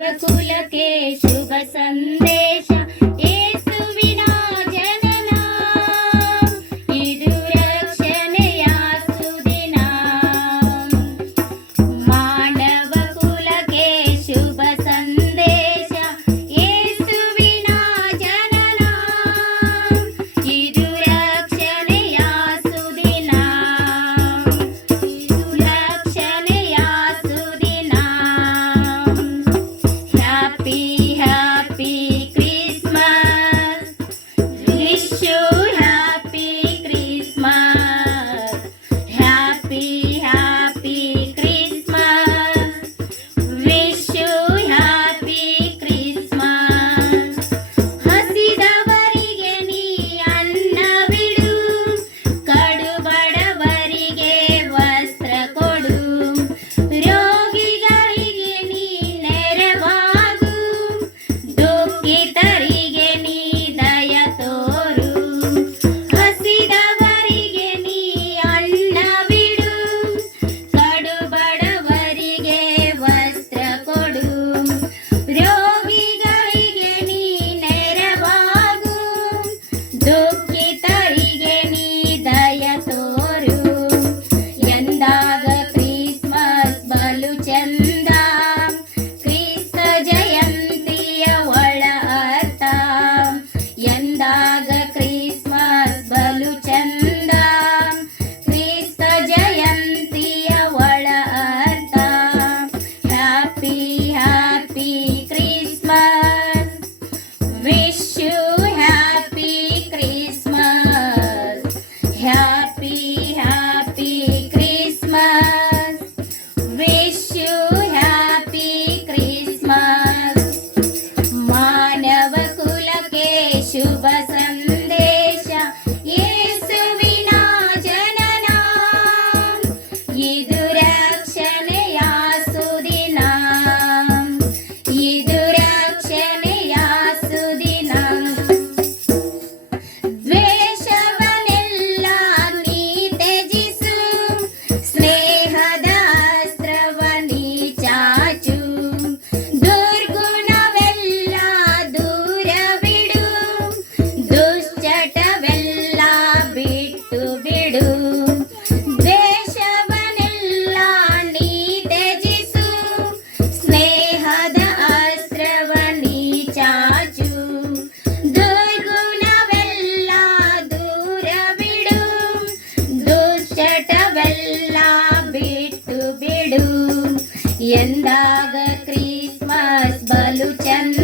ಕುಲಕ್ಕೆ ಶುಭ ಸಂದೇಶ ಯೇಸುವಿನ ಜನನ ಇದು ರಕ್ಷಣೆಯ ಸುದಿನ. ಮಾನವ ಕುಲಕ್ಕೆ ಶುಭ ಸಂದೇಶ ಯೇಸುವಿನ ಜನನ ಇದು ರಕ್ಷಣೆಯ ಸುದಿನ. ರಕ್ಷಣೆಯ ಸುದಿನ. Happy, happy Christmas. Wish you happy Christmas. Happy, happy Christmas. Wish you happy Christmas. ಹಸಿದವರಿಗೆ ನೀ ಅನ್ನವಿಡು, ಕಡುಬಡವರಿಗೆ ವಸ್ತ್ರ ಕೊಡು, ರೋಗಿಗಳಿಗೆ ನೀ ನೆರವಾಗು, ದುಃಖಿತರಿಗೆ ನೀ ದಯ ತೋರು. ಹಸಿದವರಿಗೆ ನೀ ಅನ್ನವಿಡು, ಕಡುಬಡವರಿಗೆ ವಸ್ತ್ರ ಕೊಡು, ರೋಗಿಗಳಿಗೆ ನೀ ನೆರವಾಗು, ದುಃಖಿತರಿಗೆ ನೀ ದಯ ತೋರು. ಎಂದಾಗ ಕ್ರಿಸ್ಮಸ್ ಬಲು ಚಂದ, ಕ್ರಿಸ್ತ ಜಯಂತಿಯ ಒಳ ಅರ್ಥ. ಎಂದಾಗ ಕ್ರಿಸ್ಮಸ್ ಬಲು ಚಂದ, ಕ್ರಿಸ್ತ ಜಯಂತಿಯ ಒಳ ಅರ್ಥ. Happy happy Christmas. Wish you happy Christmas. Happy happy Christmas. Wish you happy Christmas. ಮಾನವ ಕುಲಕ್ಕೆ ಶುಭ ಸಂದೇಶ ಯೇಸುವಿನ ಜನನ ಇದು ರಕ್ಷಣೆಯ ಸುದಿನ. ಇದು ರಕ್ಷಣೆಯ ಸುದಿನ. ದ್ವೇಷವನ್ನೆಲ್ಲ ನೀ ತ್ಯಜಿಸು, ಸ್ನೇಹದ ಅಸ್ತ್ರವ ನೀ ಚಾಚು, ದುರ್ಗುಣವೆಲ್ಲ ದೂರವಿಡು, ದುಶ್ಚಟವೆಲ್ಲ ಬಿಟ್ಟು ಬಿಡು. ದ್ವೇಷವನ್ನೆಲ್ಲ ನೀ ತ್ಯಜಿಸು, ಸ್ನೇಹದ ಅಸ್ತ್ರವ ನೀ ಚಾಚು, ದುರ್ಗುಣವೆಲ್ಲ ದೂರವಿಡು, ದುಶ್ಚಟವೆಲ್ಲ ಬಿಟ್ಟು ಬಿಡು. ಎಂದಾಗ ಕ್ರಿಸ್ಮಸ್ ಬಲು ಚಂದ,